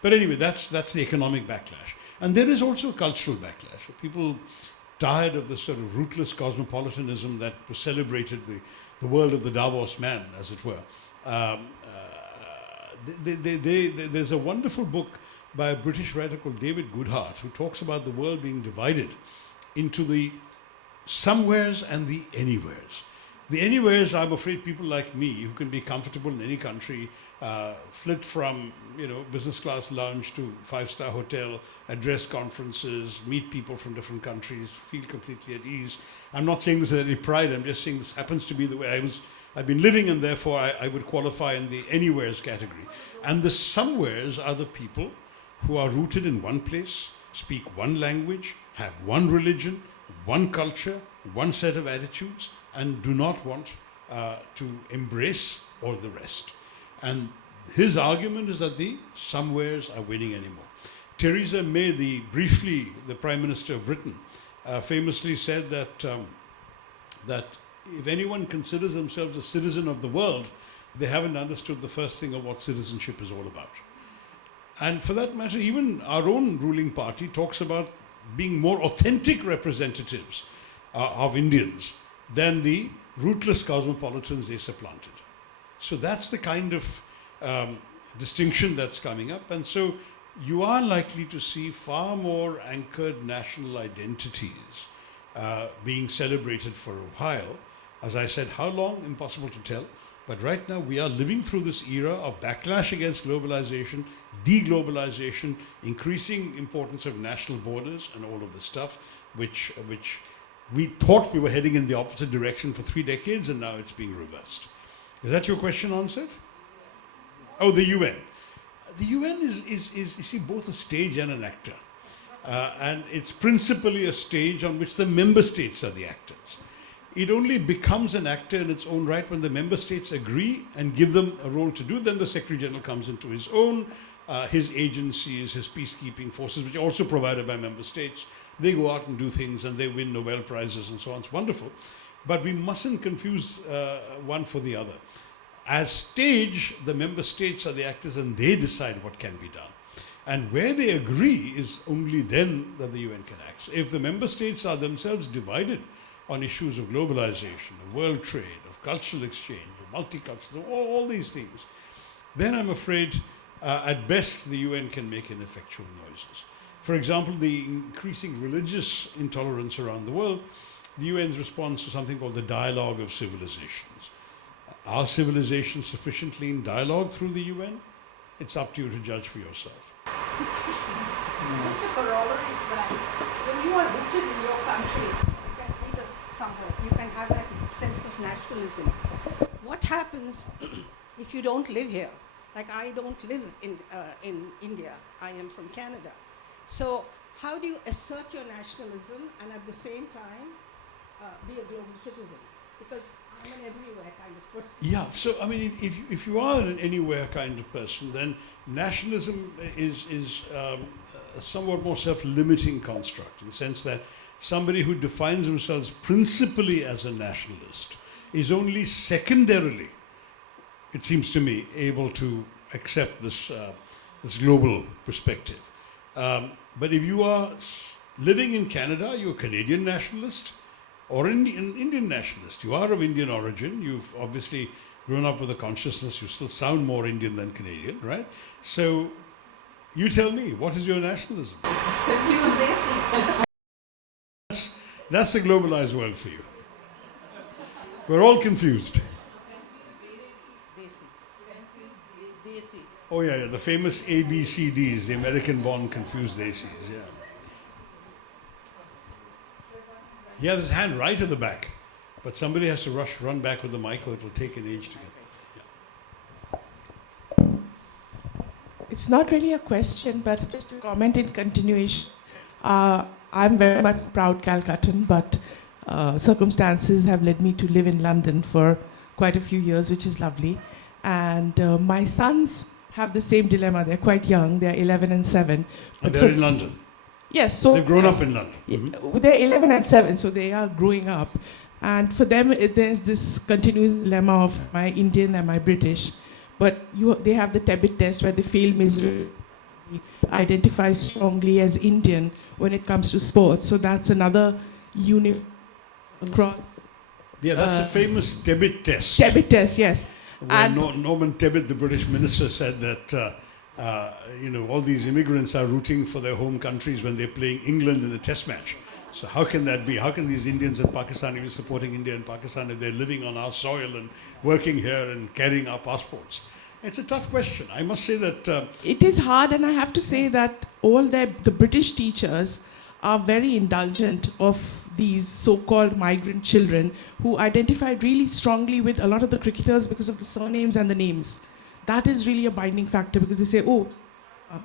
But anyway, that's the economic backlash. And there is also a cultural backlash. People tired of the sort of ruthless cosmopolitanism that was celebrated the world of the Davos man, as it were. There's a wonderful book by a British writer called David Goodhart who talks about the world being divided into the somewheres and the anywheres. The anywheres, I'm afraid, people like me who can be comfortable in any country, flit from business class lounge to 5-star hotel, address conferences, meet people from different countries, feel completely at ease. I'm not saying this with any pride. I'm just saying this happens to be the way I've been living, and therefore I would qualify in the anywheres category. And the somewheres are the people who are rooted in one place, speak one language, have one religion, one culture, one set of attitudes, and do not want to embrace all the rest. And his argument is that the somewheres are winning anymore. Theresa May, the Prime Minister of Britain, famously said that if anyone considers themselves a citizen of the world, they haven't understood the first thing of what citizenship is all about. And for that matter, even our own ruling party talks about being more authentic representatives of Indians than the ruthless cosmopolitans they supplanted. So that's the kind of distinction that's coming up. And so you are likely to see far more anchored national identities being celebrated for a while. As I said, how long? Impossible to tell. But right now we are living through this era of backlash against globalization, deglobalization, increasing importance of national borders and all of this stuff, which we thought we were heading in the opposite direction for 3 decades, and now it's being reversed. Is that your question answered? Oh, the UN. The UN is you see, both a stage and an actor. And it's principally a stage on which the member states are the actors. It only becomes an actor in its own right when the member states agree and give them a role to do. Then the Secretary General comes into his own, his agencies, his peacekeeping forces, which are also provided by member states. They go out and do things and they win Nobel Prizes and so on. It's wonderful. But we mustn't confuse one for the other. As stage, the member states are the actors and they decide what can be done. And where they agree is only then that the UN can act. So if the member states are themselves divided on issues of globalization, of world trade, of cultural exchange, of multicultural, all these things, then I'm afraid at best the UN can make ineffectual noises. For example, the increasing religious intolerance around the world, the UN's response to something called the dialogue of civilizations. Are civilizations sufficiently in dialogue through the UN? It's up to you to judge for yourself. Just a corollary to that, when you are rooted in your country, you can take us somewhere, you can have that sense of nationalism. What happens if you don't live here? Like I don't live in India, I am from Canada. So how do you assert your nationalism and at the same time be a global citizen? Because I'm an everywhere kind of person. Yeah, so I mean, if you are an anywhere kind of person, then nationalism is a somewhat more self-limiting construct, in the sense that somebody who defines themselves principally as a nationalist is only secondarily, it seems to me, able to accept this global perspective. But if you are living in Canada, you're a Canadian nationalist, or an Indian nationalist. You are of Indian origin. You've obviously grown up with a consciousness. You still sound more Indian than Canadian, right? So you tell me, what is your nationalism? Confused Desi. That's the globalized world for you. We're all confused. Oh yeah, the famous ABCDs, the American-born confused Desis, yeah. He has his hand right at the back, but somebody has to run back with the mic, or it will take an age to get there. Yeah. It's not really a question, but just a comment in continuation. I'm very much proud Calcuttan, but circumstances have led me to live in London for quite a few years, which is lovely. And my sons have the same dilemma. They're quite young. They're 11 and 7. And they're in London. Yes, so they've grown up in London. They're 11 and 7, so they are growing up. And for them, there's this continuous dilemma of my Indian and my British. But they have the Tebet test where they fail miserably, identify strongly as Indian when it comes to sports. So that's another unit across. Yeah, that's a famous Tebet test. Tebet test, yes. Where Norman Tebbit, the British minister, said that all these immigrants are rooting for their home countries when they're playing England in a test match. So how can that be? How can these Indians and Pakistanis be supporting India and Pakistan if they're living on our soil and working here and carrying our passports? It's a tough question. I must say that... it is hard, and I have to say that all the British teachers are very indulgent of these so-called migrant children who identified really strongly with a lot of the cricketers because of the surnames and the names. That is really a binding factor, because they say, oh,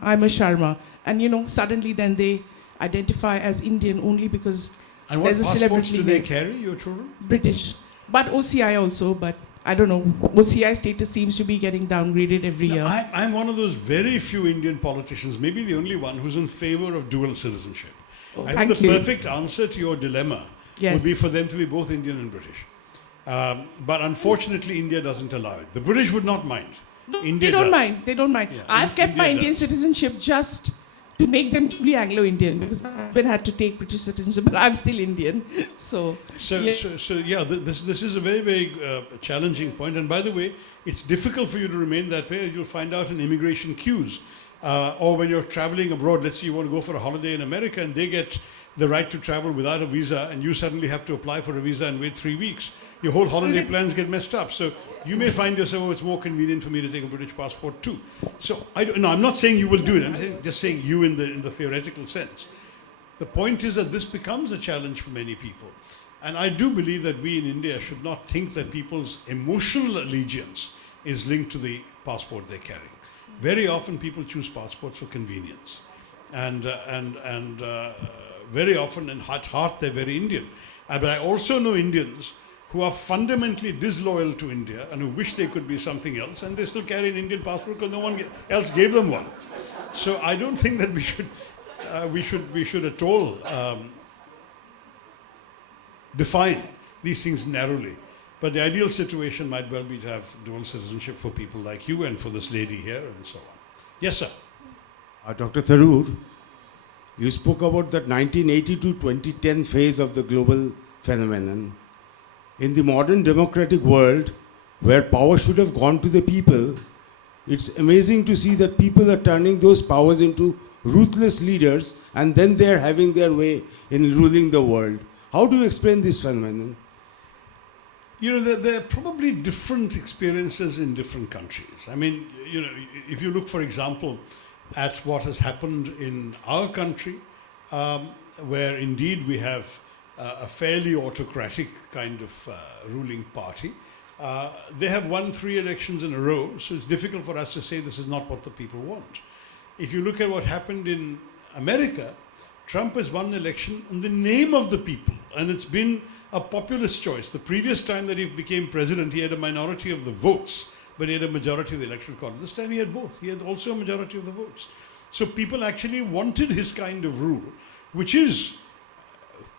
I'm a Sharma. And, suddenly then they identify as Indian only because and there's a passports celebrity do they name. carry, your children? British. But OCI also, but I don't know. OCI status seems to be getting downgraded every year. I'm one of those very few Indian politicians, maybe the only one, who's in favor of dual citizenship. Oh, I think the perfect answer to your dilemma would be for them to be both Indian and British. But unfortunately, India doesn't allow it. The British would not mind. No, India they don't does. mind. They don't mind. Yeah, I've kept my India Indian does. citizenship just to make them truly Anglo-Indian, because my husband had to take British citizenship, but I'm still Indian. So This is a very, very challenging point. And by the way, it's difficult for you to remain that way. You'll find out in immigration queues. Or when you're traveling abroad, let's say you want to go for a holiday in America and they get the right to travel without a visa, and you suddenly have to apply for a visa and wait 3 weeks. Your whole holiday plans get messed up. So you may find yourself, it's more convenient for me to take a British passport too. So I'm not saying you will do it. I'm just saying you in the theoretical sense. The point is that this becomes a challenge for many people. And I do believe that we in India should not think that people's emotional allegiance is linked to the passport they carry. Very often people choose passports for convenience. And very often in heart they're very Indian. But I also know Indians who are fundamentally disloyal to India and who wish they could be something else, and they still carry an Indian passport because no one else gave them one. So I don't think that we should at all define these things narrowly. But the ideal situation might well be to have dual citizenship for people like you and for this lady here and so on. Yes, sir. Dr. Tharoor, you spoke about that 1980 to 2010 phase of the global phenomenon. In the modern democratic world, where power should have gone to the people, it's amazing to see that people are turning those powers into ruthless leaders and then they're having their way in ruling the world. How do you explain this phenomenon? You know, there are probably different experiences in different countries. I mean, you know, if you look, for example, at what has happened in our country, where indeed we have a fairly autocratic kind of ruling party. They have won 3 elections in a row, so it's difficult for us to say this is not what the people want. If you look at what happened in America, Trump has won an election in the name of the people, and it's been a populist choice. The previous time that he became president, he had a minority of the votes, but he had a majority of the electoral college. This time he had both. He had also a majority of the votes. So people actually wanted his kind of rule, which is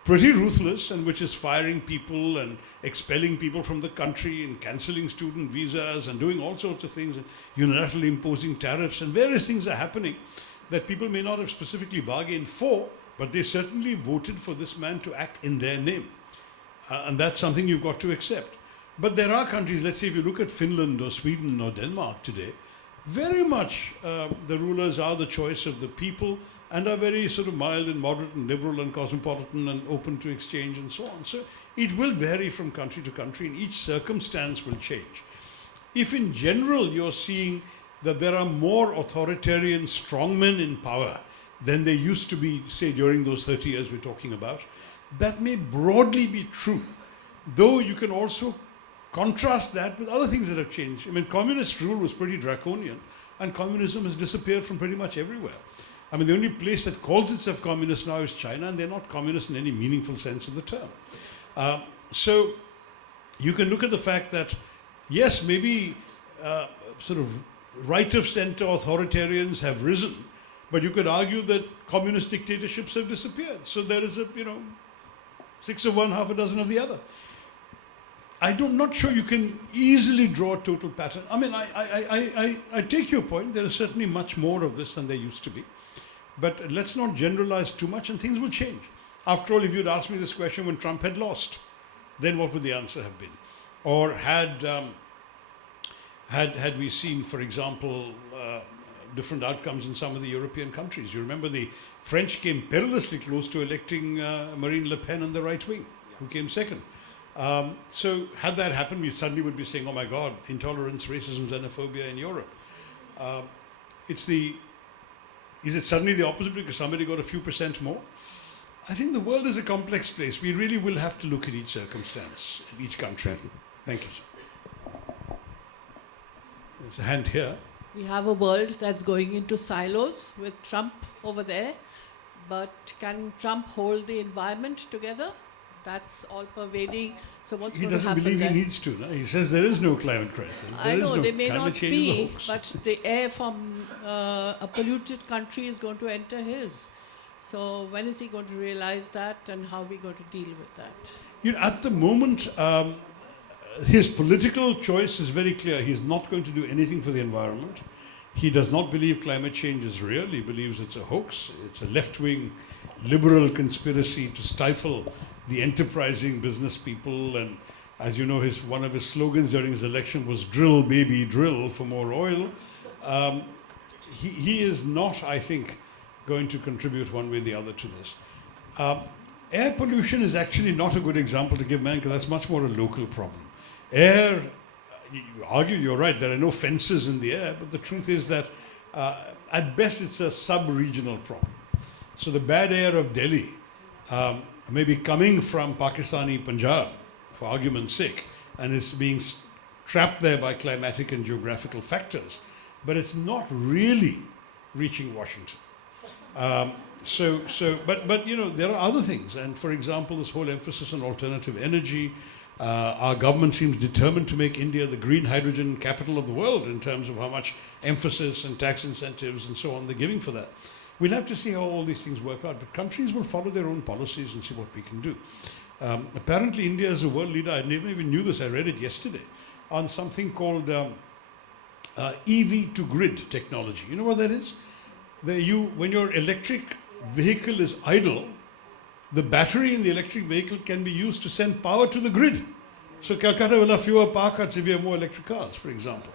pretty ruthless and which is firing people and expelling people from the country and cancelling student visas and doing all sorts of things and unilaterally imposing tariffs, and various things are happening that people may not have specifically bargained for, but they certainly voted for this man to act in their name. And that's something you've got to accept. But there are countries, let's say if you look at Finland or Sweden or Denmark today, very much the rulers are the choice of the people and are very sort of mild and moderate and liberal and cosmopolitan and open to exchange and so on. So it will vary from country to country, and each circumstance will change. If in general you're seeing that there are more authoritarian strongmen in power than there used to be, say, during those 30 years we're talking about, that may broadly be true, though you can also contrast that with other things that have changed. I mean, communist rule was pretty draconian, and communism has disappeared from pretty much everywhere. I mean, the only place that calls itself communist now is China, and they're not communist in any meaningful sense of the term. So you can look at the fact that, yes, maybe sort of right-of-center authoritarians have risen, but you could argue that communist dictatorships have disappeared. So there is a, 6 of one, half a dozen of the other. I'm not sure you can easily draw a total pattern. I mean, I take your point. There is certainly much more of this than there used to be. But let's not generalize too much, and things will change. After all, if you'd asked me this question when Trump had lost, then what would the answer have been? Or had we seen, for example, different outcomes in some of the European countries? You remember the French came perilously close to electing Marine Le Pen and the right wing, who came second. So had that happened, we suddenly would be saying, oh my God, intolerance, racism, xenophobia in Europe. Is it suddenly the opposite because somebody got a few percent more? I think the world is a complex place. We really will have to look at each circumstance, in each country. Thank you, sir. There's a hand here. We have a world that's going into silos with Trump over there, but can Trump hold the environment together? That's all pervading. So what's going to happen? He doesn't believe there? he needs to. No? He says there is no climate crisis. I know, they may climate not change be, is a hoax. but the air from a polluted country is going to enter his. So when is he going to realize that, and how are we going to deal with that? At the moment, his political choice is very clear. He's not going to do anything for the environment. He does not believe climate change is real. He believes it's a hoax. It's a left-wing liberal conspiracy to stifle the enterprising business people. And as you know, one of his slogans during his election was drill, baby, drill for more oil. He is not, I think, going to contribute one way or the other to this. Air pollution is actually not a good example to give, man, because that's much more a local problem. Air, you argue, you're right, there are no fences in the air, but the truth is that at best it's a sub-regional problem. So the bad air of Delhi may be coming from Pakistani Punjab, for argument's sake, and it's being trapped there by climatic and geographical factors, but it's not really reaching Washington. But there are other things, and for example, this whole emphasis on alternative energy. Our government seems determined to make India the green hydrogen capital of the world in terms of how much emphasis and tax incentives and so on they're giving for that. We'll have to see how all these things work out, but countries will follow their own policies and see what we can do. Apparently, India is a world leader. I never even knew this. I read it yesterday on something called EV to grid technology. You know what that is? When your electric vehicle is idle, the battery in the electric vehicle can be used to send power to the grid. So Calcutta will have fewer power cuts if you have more electric cars, for example.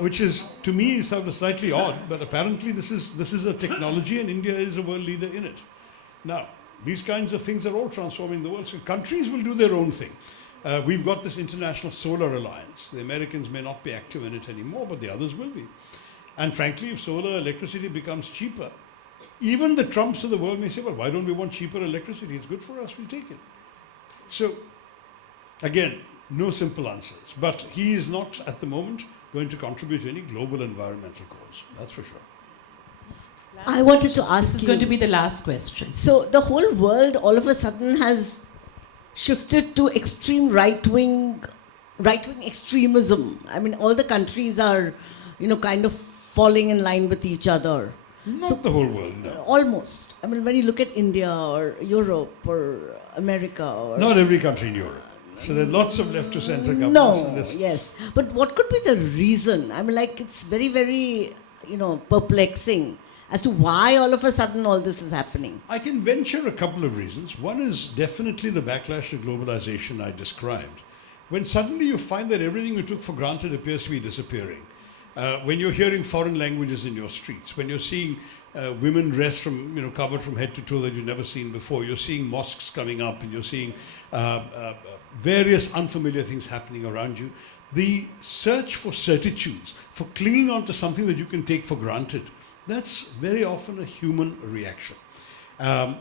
Which is, to me, sounds slightly odd, but apparently this is a technology and India is a world leader in it. Now, these kinds of things are all transforming the world. So countries will do their own thing. We've got this International Solar Alliance. The Americans may not be active in it anymore, but the others will be. And frankly, if solar electricity becomes cheaper, even the Trumps of the world may say, well, why don't we want cheaper electricity? It's good for us, we'll take it. So, again, no simple answers. But he is not, at the moment, going to contribute to any global environmental cause. That's for sure. I wanted to ask This is you. going to be the last question. So the whole world all of a sudden has shifted to extreme right-wing extremism. I mean, all the countries are, kind of falling in line with each other. Not the whole world, no. Almost. I mean, when you look at India or Europe or America or... Not every country in Europe. So there are lots of left to centre governments. No, in this. yes. But what could be the reason? I mean, it's very, very, perplexing as to why all of a sudden all this is happening. I can venture a couple of reasons. One is definitely the backlash to globalization I described. When suddenly you find that everything you took for granted appears to be disappearing. When you're hearing foreign languages in your streets, when you're seeing women dressed from, covered from head to toe that you've never seen before, you're seeing mosques coming up and you're seeing various unfamiliar things happening around you. The search for certitudes, for clinging on to something that you can take for granted, that's very often a human reaction.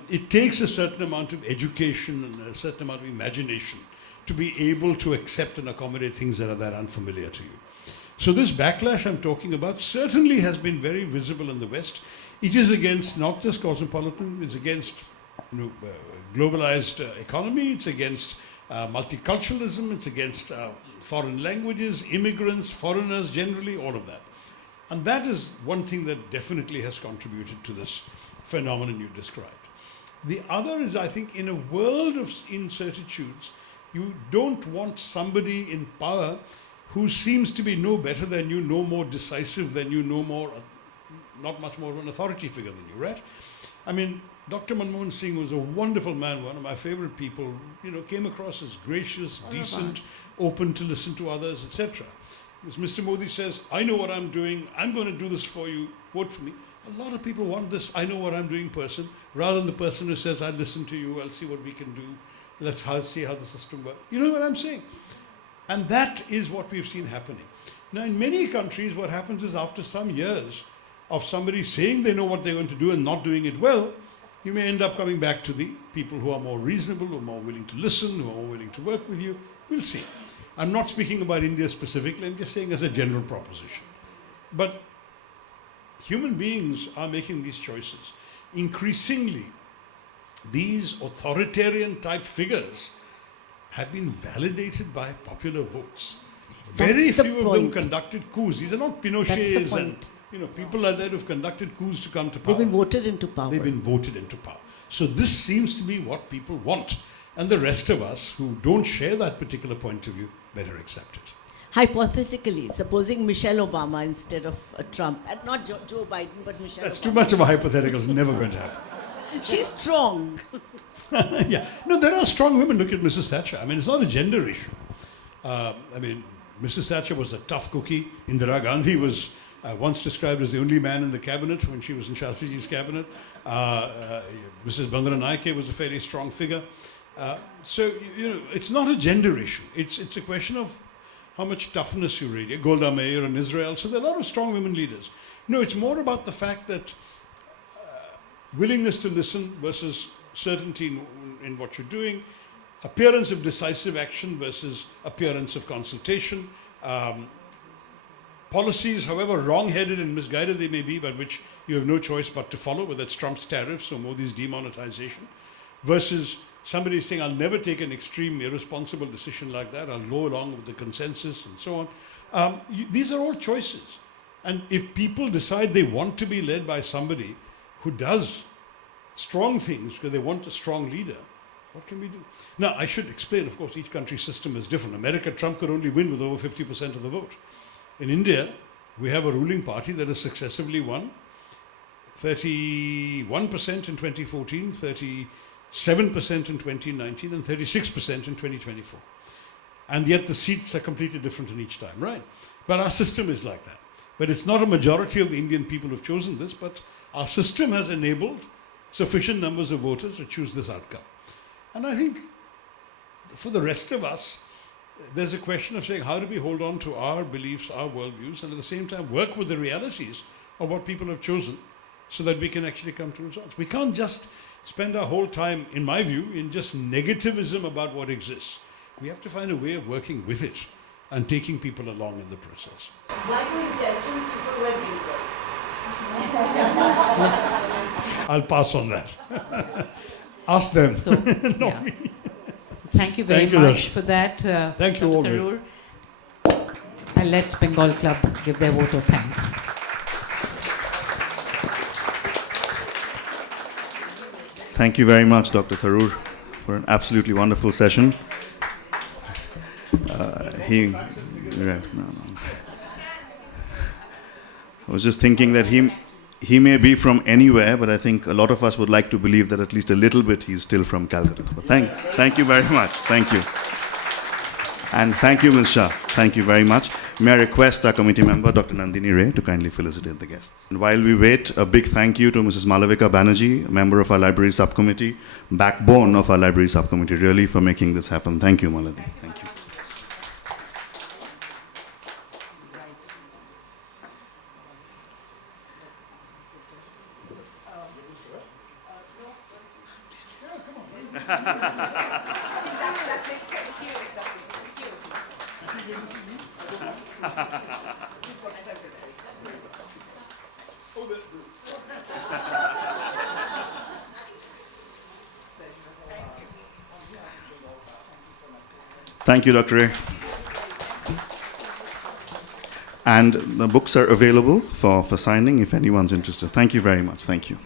It takes a certain amount of education and a certain amount of imagination to be able to accept and accommodate things that are that unfamiliar to you. So this backlash I'm talking about certainly has been very visible in the West. It is against not just cosmopolitan, it's against globalized economy, it's against multiculturalism, it's against foreign languages, immigrants, foreigners generally, all of that. And that is one thing that definitely has contributed to this phenomenon you described. The other is, I think, in a world of incertitudes, you don't want somebody in power who seems to be no better than you, no more decisive than you, no more, not much more of an authority figure than you, right? I mean, Dr. Manmohan Singh was a wonderful man, one of my favorite people, came across as gracious, decent, open to listen to others, etc. As Mr. Modi says, I know what I'm doing, I'm going to do this for you, vote for me. A lot of people want this, I know what I'm doing person, rather than the person who says, I'll listen to you, I'll see what we can do, let's see how the system works. You know what I'm saying? And that is what we've seen happening. Now, in many countries, what happens is after some years of somebody saying they know what they're going to do and not doing it well, you may end up coming back to the people who are more reasonable, who are more willing to listen, who are more willing to work with you. We'll see. I'm not speaking about India specifically, I'm just saying as a general proposition. But human beings are making these choices. Increasingly, these authoritarian type figures have been validated by popular votes. Very few of them conducted coups. These are not Pinochets and people like that who've conducted coups to come to power. They've been voted into power. They've been voted into power. So this seems to be what people want. And the rest of us who don't share that particular point of view better accept it. Hypothetically, supposing Michelle Obama instead of Trump, and not Joe Biden, but Michelle That's Obama. too much of a hypothetical. It's never going to happen. She's strong. Yeah. No, there are strong women. Look at Mrs. Thatcher. I mean, it's not a gender issue. Mrs. Thatcher was a tough cookie. Indira Gandhi was once described as the only man in the cabinet when she was in Shashiji's cabinet. Mrs. Bandra Naike was a fairly strong figure. So, it's not a gender issue. It's a question of how much toughness you read. Golda Meir in Israel. So there are a lot of strong women leaders. No, it's more about the fact that willingness to listen versus certainty in what you're doing, appearance of decisive action versus appearance of consultation, policies, however wrong-headed and misguided they may be, but which you have no choice but to follow, whether it's Trump's tariffs or Modi's demonetization, versus somebody saying, I'll never take an extreme, irresponsible decision like that, I'll go along with the consensus and so on. These are all choices. And if people decide they want to be led by somebody who does strong things because they want a strong leader, what can we do? Now, I should explain, of course, each country's system is different. America, Trump could only win with over 50% of the vote. In India, we have a ruling party that has successively won 31% in 2014, 37% in 2019, and 36% in 2024. And yet the seats are completely different in each time, right? But our system is like that. But it's not a majority of the Indian people who've chosen this, but our system has enabled sufficient numbers of voters to choose this outcome. And I think for the rest of us, there's a question of saying, how do we hold on to our beliefs, our worldviews, and at the same time work with the realities of what people have chosen so that we can actually come to results. We can't just spend our whole time, in my view, in just negativism about what exists. We have to find a way of working with it and taking people along in the process. Why do intelligent people wear blinkers? I'll pass on that. Ask them. So, Not yeah. me. So thank you very Thank you, much Darshan. for that, Thank you all. Dr. Tharoor. I'll let Bengal Club give their vote of thanks. Thank you very much, Dr. Tharoor, for an absolutely wonderful session. I was just thinking that he may be from anywhere, but I think a lot of us would like to believe that at least a little bit he's still from Calcutta. But thank you very much. Thank you. And thank you, Ms. Shah. Thank you very much. May I request our committee member, Dr. Nandini Ray, to kindly felicitate the guests. And while we wait, a big thank you to Mrs. Malavika Banerjee, a member of our library subcommittee, backbone of our library subcommittee, really, for making this happen. Thank you, Maladi. Thank you. Thank you, Dr. Ray. And the books are available for signing if anyone's interested. Thank you very much. Thank you.